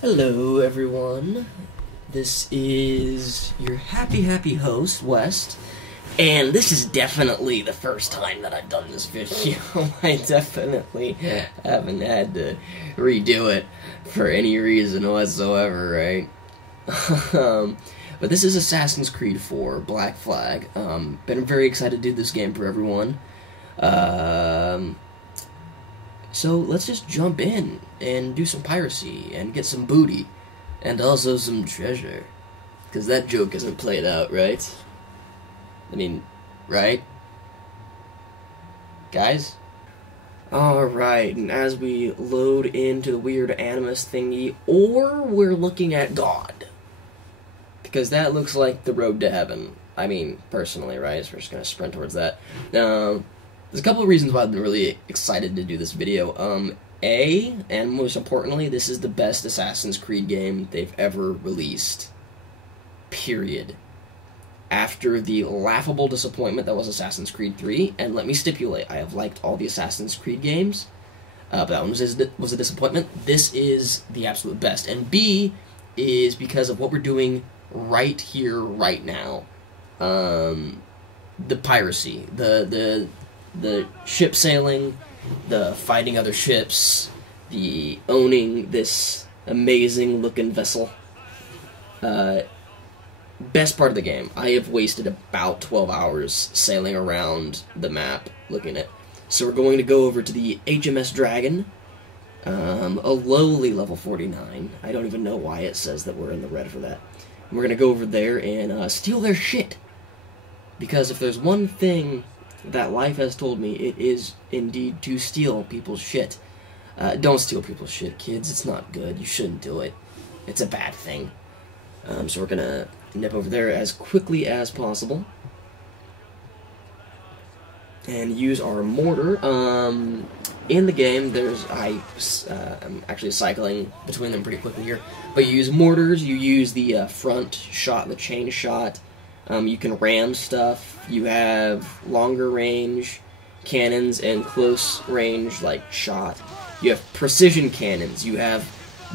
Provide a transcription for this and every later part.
Hello everyone, this is your happy host, West, and this is definitely the first time that I've done this video. I definitely haven't had to redo it for any reason whatsoever, right? But this is Assassin's Creed 4, Black Flag. Been very excited to do this game for everyone. So let's just jump in and do some piracy and get some booty and also some treasure. Because that joke isn't played out, right? I mean, right? Guys? Alright, and as we load into the weird animus thingy, or we're looking at God. Because that looks like the road to heaven. I mean, personally, right? So we're just going to sprint towards that. There's a couple of reasons why I've been really excited to do this video. A, and most importantly, this is the best Assassin's Creed game they've ever released. Period. After the laughable disappointment that was Assassin's Creed 3, and let me stipulate, I have liked all the Assassin's Creed games, but that one was a disappointment. This is the absolute best. And B, is because of what we're doing right here, right now. The piracy, the ship sailing, the fighting other ships, the owning this amazing looking vessel. Best part of the game. I have wasted about 12 hours sailing around the map looking at. So we're going to go over to the HMS Dragon, a lowly level 49. I don't even know why it says that we're in the red for that. And we're going to go over there and steal their shit. Because if there's one thing that life has told me, it is indeed to steal people's shit. Don't steal people's shit, kids. It's not good. You shouldn't do it. It's a bad thing. So we're gonna nip over there as quickly as possible and use our mortar. In the game, I'm actually cycling between them pretty quickly here, but you use mortars, you use the front shot, the chain shot. You can ram stuff. You have longer range cannons and close range, like, shot. You have precision cannons. You have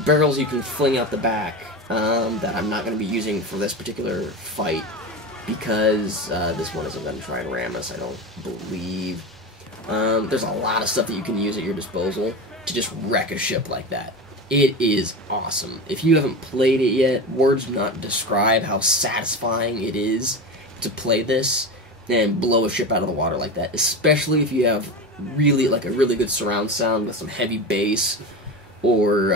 barrels you can fling out the back that I'm not going to be using for this particular fight because this one isn't going to try and ram us, I don't believe. There's a lot of stuff that you can use at your disposal to just wreck a ship like that. It is awesome. If you haven't played it yet, words do not describe how satisfying it is to play this and blow a ship out of the water like that, especially if you have a really good surround sound with some heavy bass or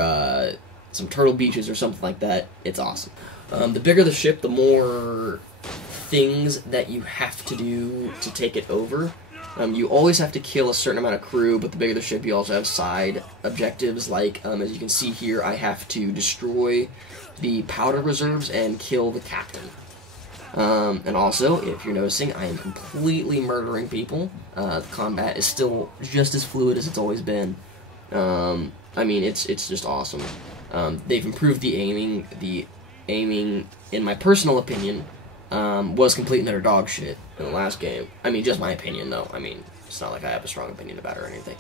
some Turtle Beaches or something like that. It's awesome. The bigger the ship, the more things that you have to do to take it over. You always have to kill a certain amount of crew, but the bigger the ship, you also have side objectives, like, as you can see here, I have to destroy the powder reserves and kill the captain. And also, if you're noticing, I am completely murdering people. The combat is still just as fluid as it's always been. I mean, it's just awesome. They've improved the aiming. The aiming, in my personal opinion, was complete and utter dog shit in the last game. I mean, just my opinion, though. I mean, it's not like I have a strong opinion about it or anything.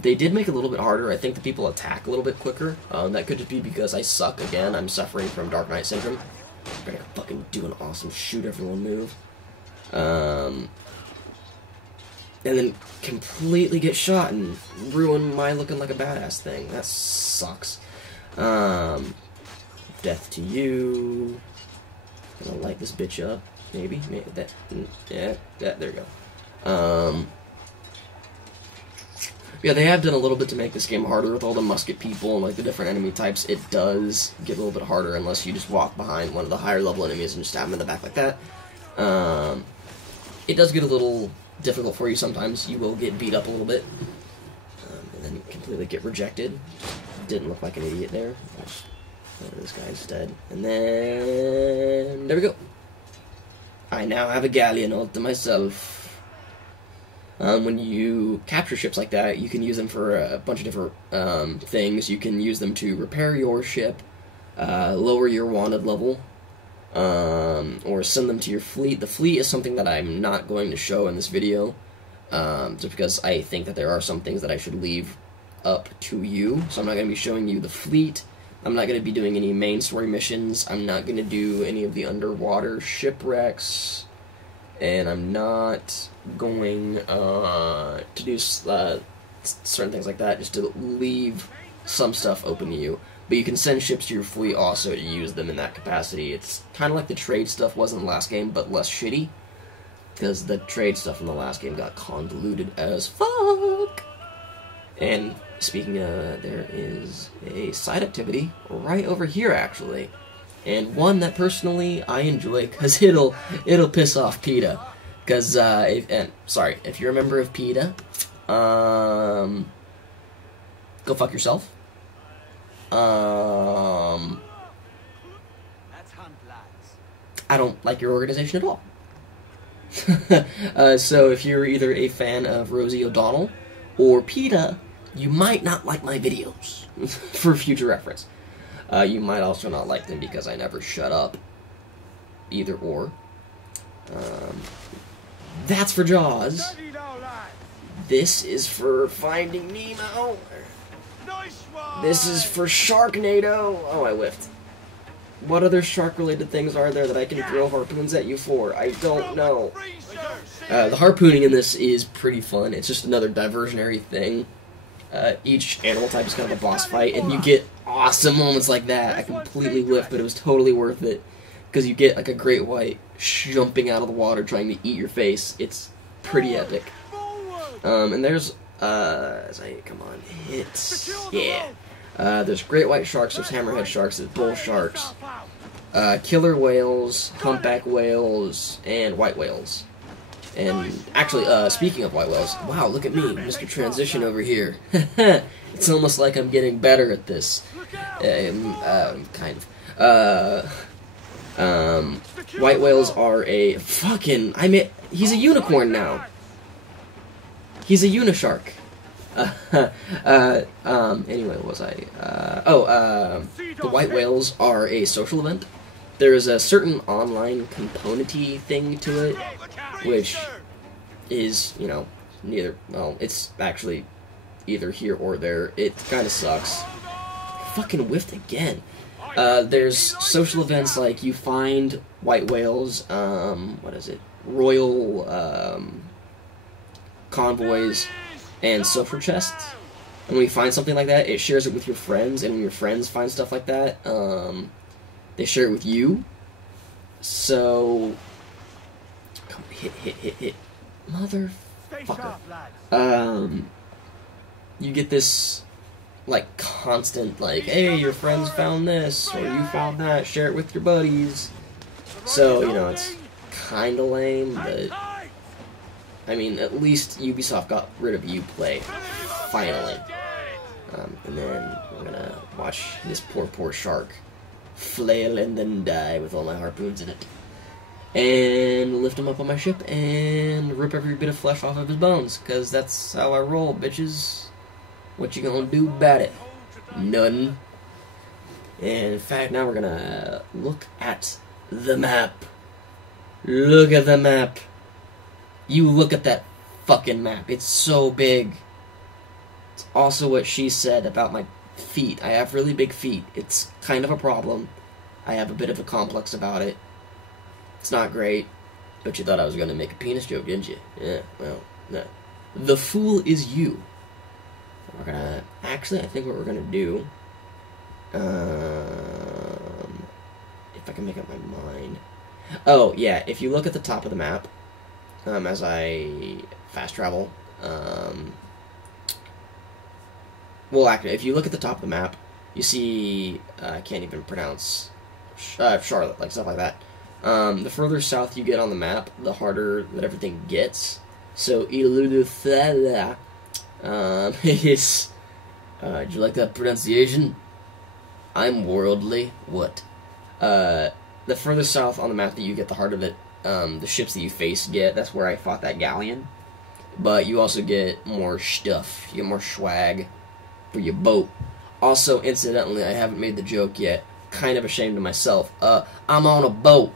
They did make it a little bit harder. I think the people attack a little bit quicker. That could just be because I suck again. I'm suffering from Dark Knight Syndrome. I'm gonna fucking do an awesome shoot everyone move. And then completely get shot and ruin my looking like a badass thing. That sucks. Death to you. Gonna light this bitch up, maybe that, yeah, there we go. Yeah, they have done a little bit to make this game harder with all the musket people and, like, the different enemy types. It does get a little bit harder unless you just walk behind one of the higher level enemies and just stab them in the back like that. It does get a little difficult for you sometimes. You will get beat up a little bit, and then completely get rejected. Didn't look like an idiot there. This guy's dead. And then there we go. I now have a galleon all to myself. When you capture ships like that, you can use them for a bunch of different things. You can use them to repair your ship, lower your wanted level, or send them to your fleet. The fleet is something that I'm not going to show in this video, just because I think that there are some things that I should leave up to you. So I'm not going to be showing you the fleet, I'm not going to be doing any main story missions. I'm not going to do any of the underwater shipwrecks. And I'm not going to do certain things like that, just to leave some stuff open to you. But you can send ships to your fleet also to use them in that capacity. It's kind of like the trade stuff was in the last game, but less shitty. Because the trade stuff in the last game got convoluted as fuck. And speaking of, there is a side activity right over here, actually. And one that personally I enjoy, because it'll piss off PETA. Because, if you're a member of PETA, go fuck yourself. I don't like your organization at all. So if you're either a fan of Rosie O'Donnell or PETA, you might not like my videos, for future reference. You might also not like them because I never shut up. Either or. That's for Jaws. This is for Finding Nemo. This is for Sharknado. Oh, I whiffed. What other shark-related things are there that I can throw harpoons at you for? I don't know. The harpooning in this is pretty fun. It's just another diversionary thing. Each animal type is kind of a boss fight, and you get awesome moments like that. I completely whiffed, but it was totally worth it. Because you get like a great white jumping out of the water trying to eat your face. It's pretty epic. And there's, come on, hits. Yeah. There's great white sharks, there's hammerhead sharks, there's bull sharks, killer whales, humpback whales, and white whales. And actually, speaking of white whales, wow, look at me, Mr. Transition over here. It's almost like I'm getting better at this. Kind of. White whales are a fucking, he's a unicorn now. He's a unishark. Anyway, what was I? The white whales are a social event. There is a certain online component-y thing to it, which is, it's actually either here or there. It kind of sucks. Fucking whiffed again. There's social events like you find white whales, royal, convoys, and sulfur chests. And when you find something like that, it shares it with your friends, and when your friends find stuff like that, they share it with you. So, come on, hit, motherfucker. You get this, like, constant, like, hey, your friends found this, or you found that, share it with your buddies. So, it's kinda lame, but I mean, at least Ubisoft got rid of Uplay, finally. And then we're gonna watch this poor shark flail and then die with all my harpoons in it. And lift him up on my ship and rip every bit of flesh off of his bones, because that's how I roll, bitches. What you gonna do about it? None. And in fact, now we're gonna look at the map. Look at the map. You look at that fucking map. It's so big. It's also what she said about my feet. I have really big feet. It's kind of a problem. I have a bit of a complex about it. It's not great. But you thought I was going to make a penis joke, didn't you? Yeah, well, no. The fool is you. We're gonna... Actually, I think what we're gonna do... if I can make up my mind... Oh, yeah, if you look at the top of the map... as I fast travel, well, actually, if you look at the top of the map, you see, I can't even pronounce, Charlotte, like, stuff like that. The further south you get on the map, the harder that everything gets. So, is, did you like that pronunciation? I'm worldly. What? The further south on the map that you get, the harder that the ships that you face get. That's where I fought that galleon. But you also get more stuff. You get more swag for your boat. Also, incidentally, I haven't made the joke yet. Kind of ashamed of myself. I'm on a boat.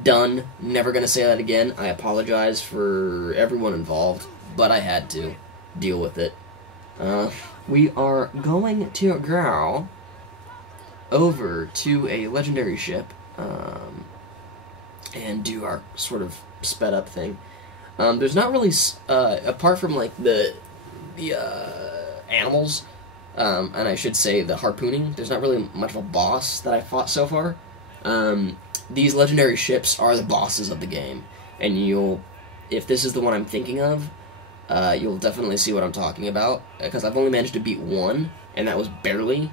Done. Never gonna say that again. I apologize for everyone involved, but I had to deal with it. We are going to go over to a legendary ship and do our sort of sped up thing. There's not really, apart from like the animals, and I should say the harpooning, there's not really much of a boss that I fought so far. These legendary ships are the bosses of the game, and if this is the one I'm thinking of, you'll definitely see what I'm talking about, because I've only managed to beat one, and that was barely.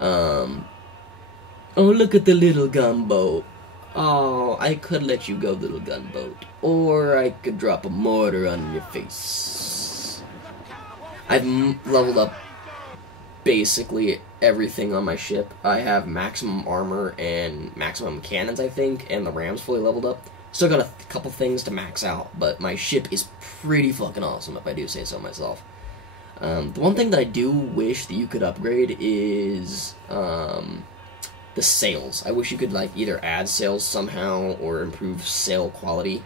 Oh, look at the little gunboat. Oh, I could let you go, little gunboat. Or I could drop a mortar on your face. I've leveled up basically everything on my ship. I have maximum armor and maximum cannons, I think, and the ram's fully leveled up. Still got a couple things to max out, but my ship is pretty fucking awesome, if I do say so myself. The one thing that I do wish that you could upgrade is the sails. I wish you could like either add sails somehow or improve sail quality.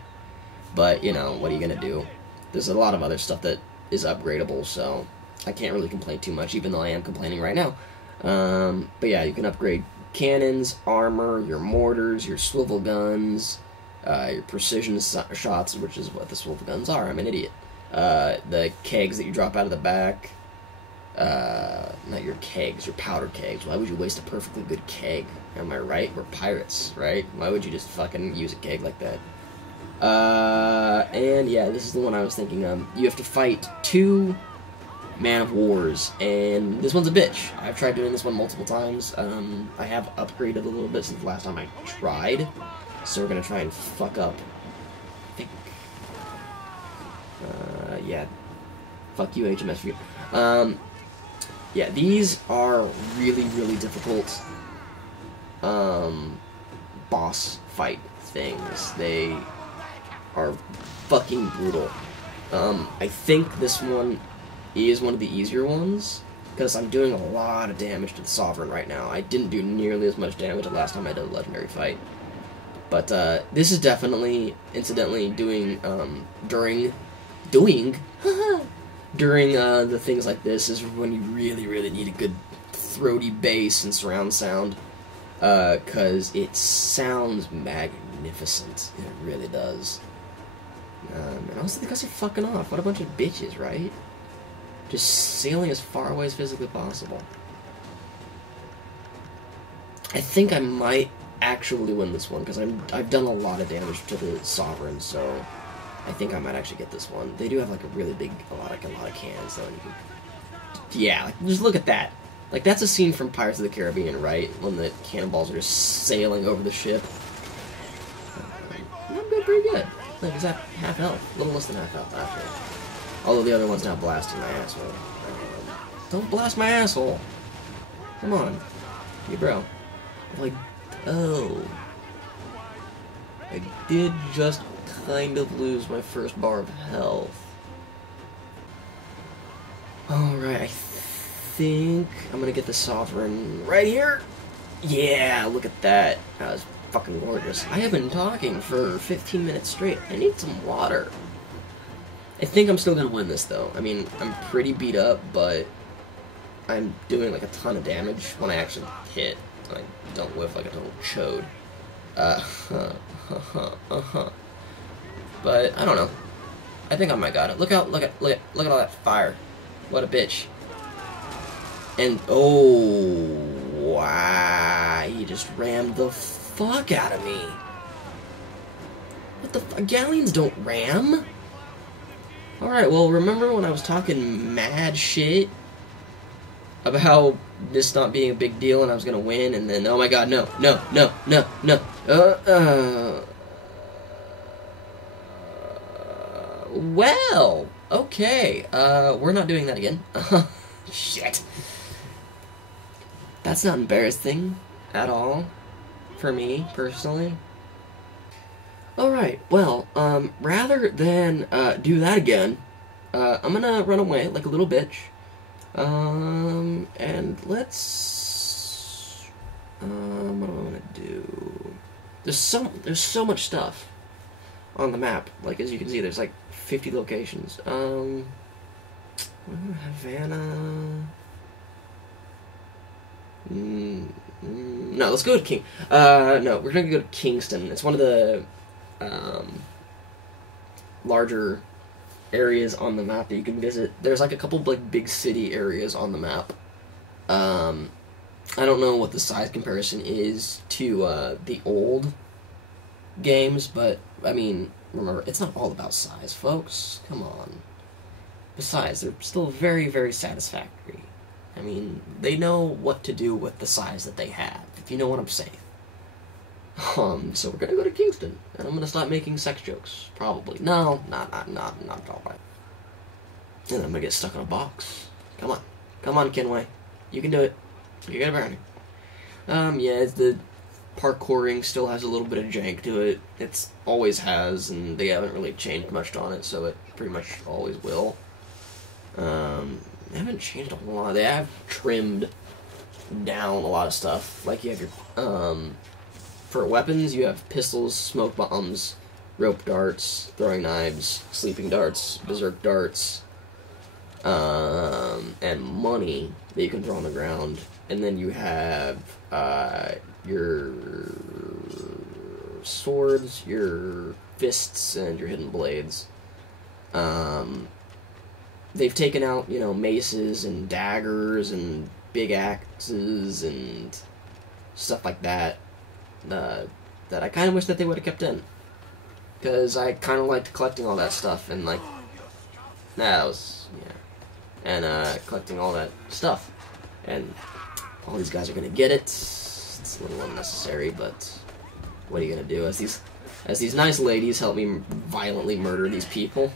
But, you know, what are you gonna do? There's a lot of other stuff that is upgradable, so I can't really complain too much, even though I am complaining right now. But yeah, you can upgrade cannons, armor, your mortars, your swivel guns, your precision shots, which is what the swivel guns are. I'm an idiot. The kegs that you drop out of the back. Not your kegs, your powder kegs. Why would you waste a perfectly good keg? Am I right? We're pirates, right? Why would you just fucking use a keg like that? And yeah, this is the one I was thinking of. You have to fight 2 man of wars, and this one's a bitch. I've tried doing this one multiple times. I have upgraded a little bit since the last time I tried, so we're gonna try and fuck up. I think. Yeah. Fuck you, HMS. Yeah, these are really, really difficult boss fight things. They are fucking brutal. I think this one is one of the easier ones, because I'm doing a lot of damage to the Sovereign right now. I didn't do nearly as much damage the last time I did a legendary fight. But this is definitely, incidentally, during the things like this is when you really, really need a good throaty bass and surround sound, because it sounds magnificent. It really does. And also the guys are fucking off. What a bunch of bitches, right? Just sailing as far away as physically possible. I think I might actually win this one, because I've done a lot of damage to the Sovereign, so I think I might actually get this one. They do have like a really big, a lot of cannons though. Yeah, like, just look at that. Like, that's a scene from Pirates of the Caribbean, right? When the cannonballs are just sailing over the ship. I'm doing pretty good. Like, is that half health? A little less than half health, actually. Although the other one's now blasting my asshole. Don't blast my asshole! Come on. Hey, bro. Like, oh. I did just kind of lose my first bar of health. Alright, I think I'm gonna get the Sovereign right here. Yeah, look at that. That was fucking gorgeous. I have been talking for 15 minutes straight. I need some water. I think I'm still gonna win this, though. I mean, I'm pretty beat up, but I'm doing like a ton of damage when I actually hit. I don't whiff like a total chode. But I don't know. I think I might got it. Look at all that fire. What a bitch. And oh wow, he just rammed the fuck out of me. What the fuck? Galleons don't ram. Alright, well, remember when I was talking mad shit about how this not being a big deal and I was gonna win, and then, oh my god, no. Well, okay, we're not doing that again. Shit. That's not embarrassing at all, for me, personally. Alright, well, rather than, do that again, I'm gonna run away like a little bitch. And let's, what do I wanna do? There's so much stuff on the map. Like, as you can see, there's like 50 locations. Havana. No, let's go to no, we're gonna go to Kingston. It's one of the larger areas on the map that you can visit. There's like a couple like big city areas on the map. I don't know what the size comparison is to the old games, but I mean, remember, it's not all about size, folks. Come on. Besides, they're still very, very satisfactory. I mean, they know what to do with the size that they have, if you know what I'm saying. So we're gonna go to Kingston, and I'm gonna stop making sex jokes, probably. No, not at all. And I'm gonna get stuck in a box. Come on, Kenway. You can do it. You got it around here. Yeah, the parkouring still has a little bit of jank to it. It's always has, and they haven't really changed much on it, so it pretty much always will. They haven't changed a whole lot. They have trimmed down a lot of stuff. Like, you have your, for weapons, you have pistols, smoke bombs, rope darts, throwing knives, sleeping darts, berserk darts, and money that you can throw on the ground. And then you have, your swords, your fists, and your hidden blades. They've taken out, you know, maces and daggers and big axes and stuff like that, that I kind of wish that they would have kept in. Because I kind of liked collecting all that stuff, and like, that was, yeah. And, collecting all that stuff. And all these guys are gonna get it. It's a little unnecessary, but what are you gonna do? As these nice ladies help me violently murder these people.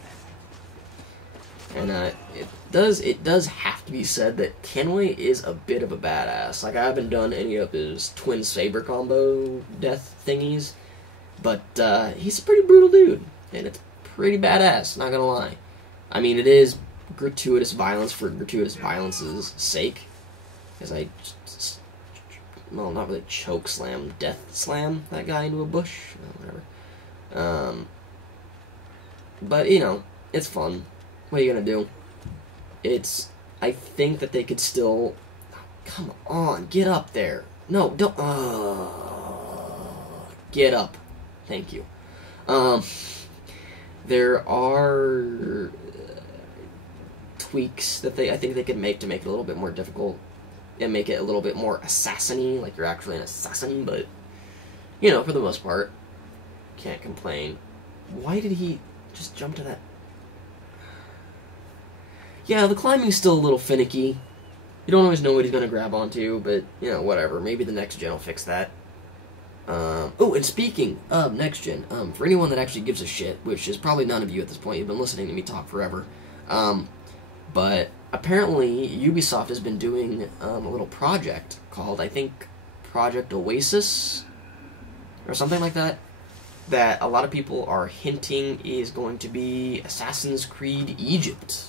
And it does have to be said that Kenway is a bit of a badass. Like, I haven't done any of his twin saber combo death thingies, but he's a pretty brutal dude, and it's pretty badass, not gonna lie. I mean, it is gratuitous violence for gratuitous violence's sake, because I just, well, not really choke slam, death slam that guy into a bush, whatever. But, you know, it's fun. What are you gonna do? I think that they could still, come on, get up there. No, don't, get up. Thank you. There are tweaks that I think they could make to make it a little bit more difficult and make it a little bit more assassin-y, like you're actually an assassin, but, you know, for the most part, can't complain. Why did he just jump to that? Yeah, the climbing's still a little finicky. You don't always know what he's going to grab onto, but, you know, whatever. Maybe the next gen will fix that. Oh, and speaking of next gen, for anyone that actually gives a shit, which is probably none of you at this point, you've been listening to me talk forever, but apparently Ubisoft has been doing a little project called, I think, Project Oasis, or something like that, that a lot of people are hinting is going to be Assassin's Creed Egypt.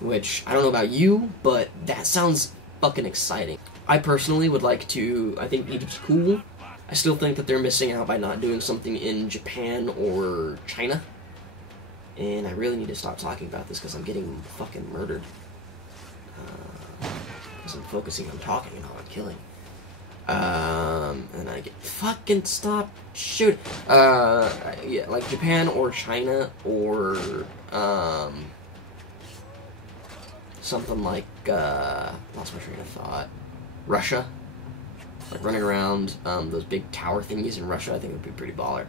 Which, I don't know about you, but that sounds fucking exciting. I personally would like to, I think Egypt's cool. I still think that they're missing out by not doing something in Japan or China. And I really need to stop talking about this because I'm getting fucking murdered. Because I'm focusing on talking and not on killing. And I get fucking stop shoot. Yeah, like Japan or China or, something like, lost my train of thought. Russia. Like running around those big tower thingies in Russia, I think would be pretty baller.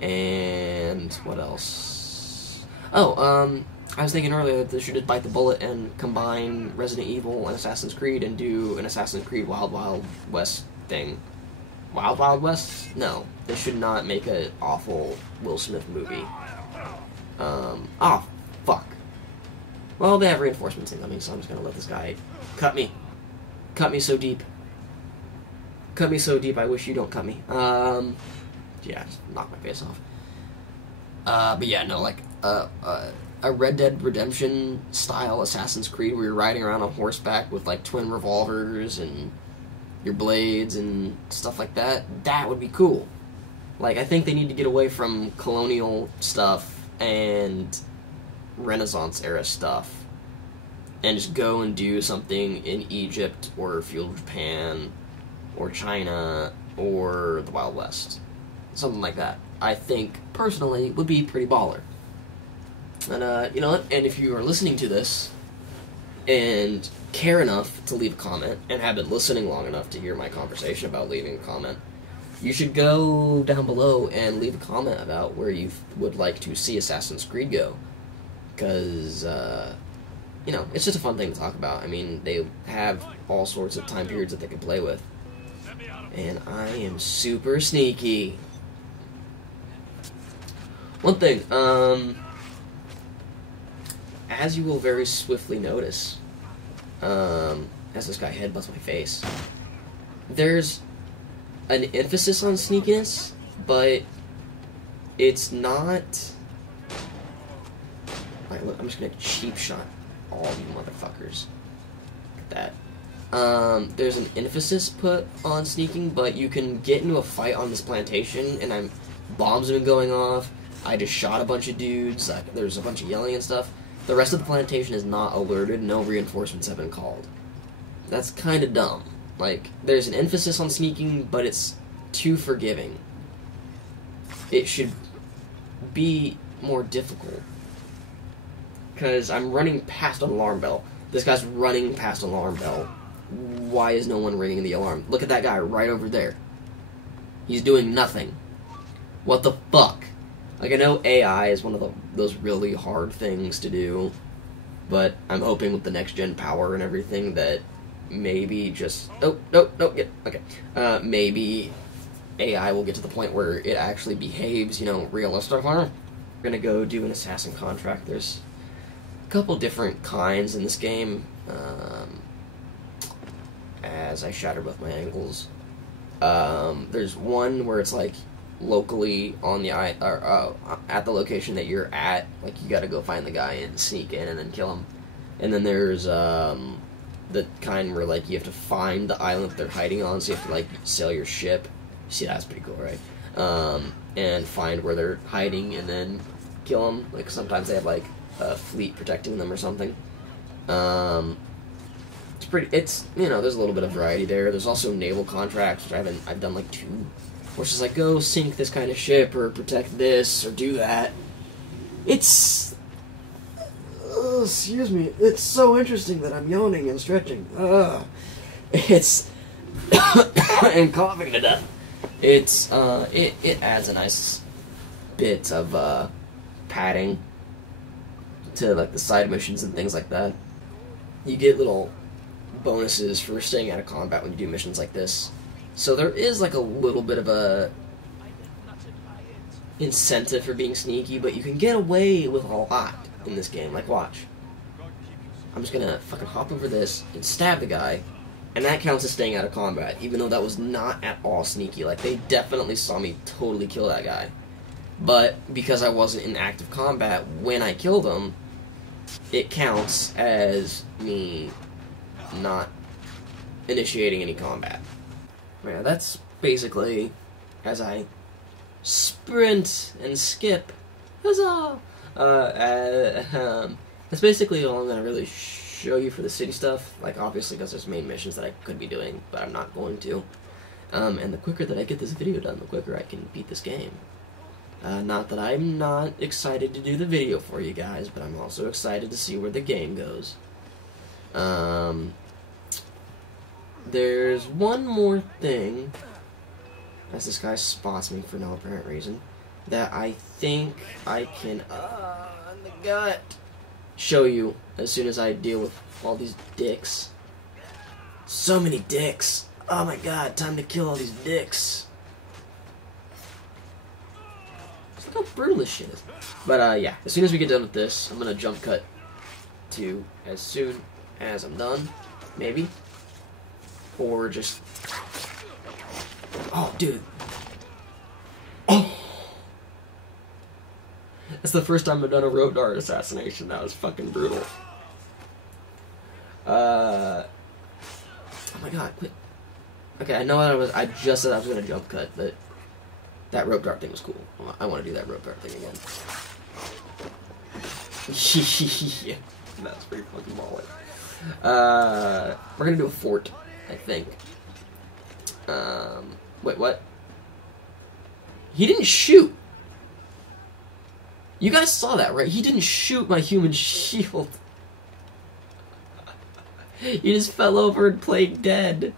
And what else? Oh, I was thinking earlier that they should just bite the bullet and combine Resident Evil and Assassin's Creed and do an Assassin's Creed Wild Wild West thing. Wild Wild West? No. They should not make an awful Will Smith movie. Oh, fuck. Well, they have reinforcements incoming, so I'm just gonna let this guy cut me. Cut me so deep. Cut me so deep, I wish you don't cut me. Yeah, just knock my face off. But yeah, no, like, a Red Dead Redemption style Assassin's Creed where you're riding around on horseback with, like, twin revolvers and your blades and stuff like that, that would be cool. Like, I think they need to get away from colonial stuff and Renaissance era stuff and just go and do something in Egypt or feudal Japan or China or the Wild West. Something like that. I think, personally, would be pretty baller. And, you know what? And if you are listening to this and care enough to leave a comment and have been listening long enough to hear my conversation about leaving a comment, you should go down below and leave a comment about where you would like to see Assassin's Creed go. Because, you know, it's just a fun thing to talk about. I mean, they have all sorts of time periods that they can play with. And I am super sneaky. One thing, as you will very swiftly notice, as this guy headbutts my face, there's an emphasis on sneakiness, but it's not... Alright, look, I'm just gonna cheap shot all you motherfuckers. Look at that. There's an emphasis put on sneaking, but you can get into a fight on this plantation, and bombs have been going off. I just shot a bunch of dudes. There's a bunch of yelling and stuff. The rest of the plantation is not alerted. No reinforcements have been called. That's kind of dumb. Like, there's an emphasis on sneaking, but it's too forgiving. It should be more difficult. Because I'm running past an alarm bell. This guy's running past an alarm bell. Why is no one ringing the alarm? Look at that guy right over there. He's doing nothing. What the fuck? Like, I know AI is one of those really hard things to do, but I'm hoping with the next-gen power and everything that maybe just... Oh, no, yeah, okay. Maybe AI will get to the point where it actually behaves, you know, realistically. We're gonna go do an assassin contract. There's a couple different kinds in this game, as I shattered both my ankles. There's one where it's like locally on the at the location that you're at, like you gotta go find the guy and sneak in and then kill him. And then there's the kind where like you have to find the island that they're hiding on, so you have to like sail your ship. See, that's pretty cool, right? And find where they're hiding and then kill them. Like sometimes they have like a fleet protecting them or something. It's you know, there's a little bit of variety there. There's also naval contracts, which I've done like 2. Where it's just like, go sink this kind of ship, or protect this, or do that. It's... excuse me. It's so interesting that I'm yawning and stretching. It's... and coughing to death. It's, it adds a nice bit of, padding to, like, the side missions and things like that. You get little bonuses for staying out of combat when you do missions like this. So there is like a little bit of a incentive for being sneaky, but you can get away with a lot in this game. Like, watch. I'm just gonna fucking hop over this and stab the guy, and that counts as staying out of combat, even though that was not at all sneaky. Like, they definitely saw me totally kill that guy. But because I wasn't in active combat when I killed him, it counts as me not initiating any combat. Yeah, that's basically, as I sprint and skip, huzzah! That's basically all I'm going to really show you for the city stuff. Like, obviously, because there's main missions that I could be doing, but I'm not going to. And the quicker that I get this video done, the quicker I can beat this game. Not that I'm not excited to do the video for you guys, but I'm also excited to see where the game goes. There's one more thing, as this guy spots me for no apparent reason, that I think I can, in the gut, show you as soon as I deal with all these dicks. So many dicks! Oh my god, time to kill all these dicks. Look how brutal this shit is. But, yeah, as soon as we get done with this, I'm gonna jump cut to as soon as I'm done, maybe. Or just... Oh, dude. Oh! That's the first time I've done a rope dart assassination. That was fucking brutal. Oh my god, quit. Okay, I know I just said I was gonna jump cut, but that rope dart thing was cool. I want to do that rope dart thing again. Yeah, that's pretty fucking baller. We're gonna do a fort, I think. Wait, what? He didn't shoot! You guys saw that, right? He didn't shoot my human shield. He just fell over and played dead.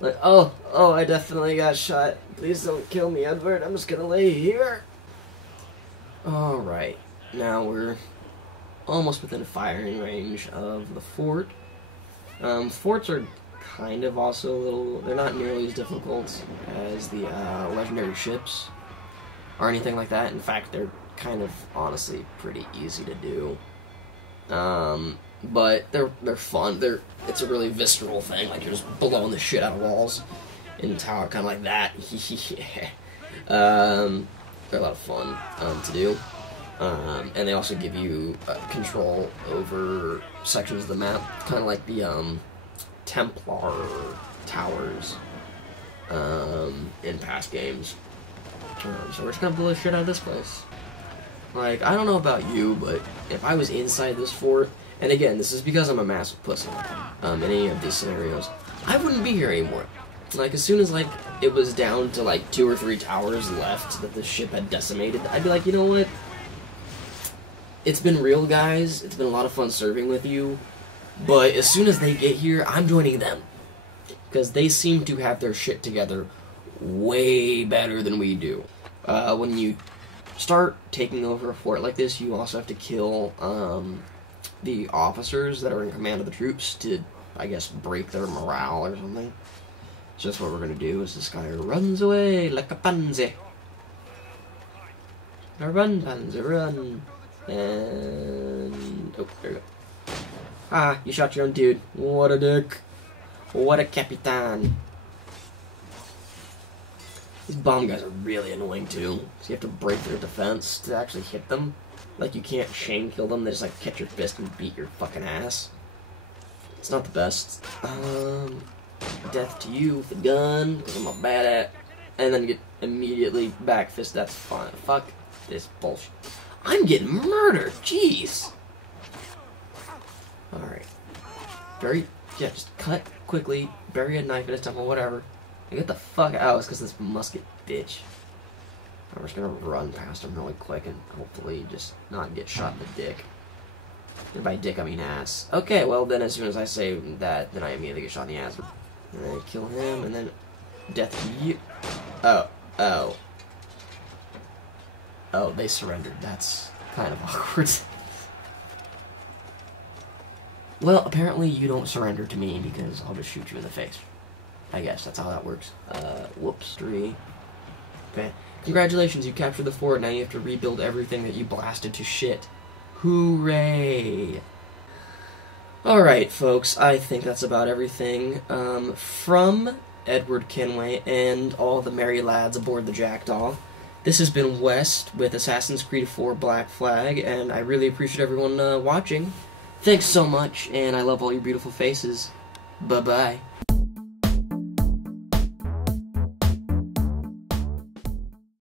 Like, oh, I definitely got shot. Please don't kill me, Edward. I'm just gonna lay here. Alright. Now we're almost within firing range of the fort. Forts are kind of also a little... They're not nearly as difficult as the legendary ships or anything like that. In fact, they're kind of, honestly, pretty easy to do. But they're fun. It's a really visceral thing. Like, you're just blowing the shit out of walls in the tower, kind of like that. They're a lot of fun to do. And they also give you control over sections of the map, kind of like the Templar towers in past games. So we're just gonna blow the shit out of this place. Like, I don't know about you, but if I was inside this fort, and again, this is because I'm a massive pussy in any of these scenarios, I wouldn't be here anymore. Like, as soon as, like, it was down to, like, 2 or 3 towers left that the ship had decimated, I'd be like, you know what? It's been real, guys. It's been a lot of fun serving with you. But as soon as they get here, I'm joining them. Because they seem to have their shit together way better than we do. When you start taking over a fort like this, you also have to kill the officers that are in command of the troops to, I guess, break their morale or something. So that's what we're going to do, is this guy runs away like a pansy. Run, pansy, run. And... oh, there you go. Ah, you shot your own dude. What a dick. What a capitan. These bomb guys are really annoying too. So you have to break their defense to actually hit them. Like, you can't chain kill them, they just like catch your fist and beat your fucking ass. It's not the best. Death to you with the gun, because I'm a bad at. And then get immediately back fist, that's fine. Fuck this bullshit. I'm getting murdered, jeez! Alright. Yeah, just cut quickly, bury a knife in his temple, whatever. And get the fuck out, oh, it's because this musket bitch. I'm just gonna run past him really quick and hopefully just not get shot in the dick. And by dick, I mean ass. Okay, well then as soon as I say that, then I immediately get shot in the ass. And I kill him, and then death to you. Oh, they surrendered. That's kind of awkward. Well, apparently you don't surrender to me because I'll just shoot you in the face. I guess that's how that works. Whoops. 3. Okay. Congratulations, you captured the fort. Now you have to rebuild everything that you blasted to shit. Hooray! Alright, folks, I think that's about everything. From Edward Kenway and all the merry lads aboard the Jackdaw, this has been West with Assassin's Creed 4 Black Flag, and I really appreciate everyone watching. Thanks so much, and I love all your beautiful faces. Bye-bye.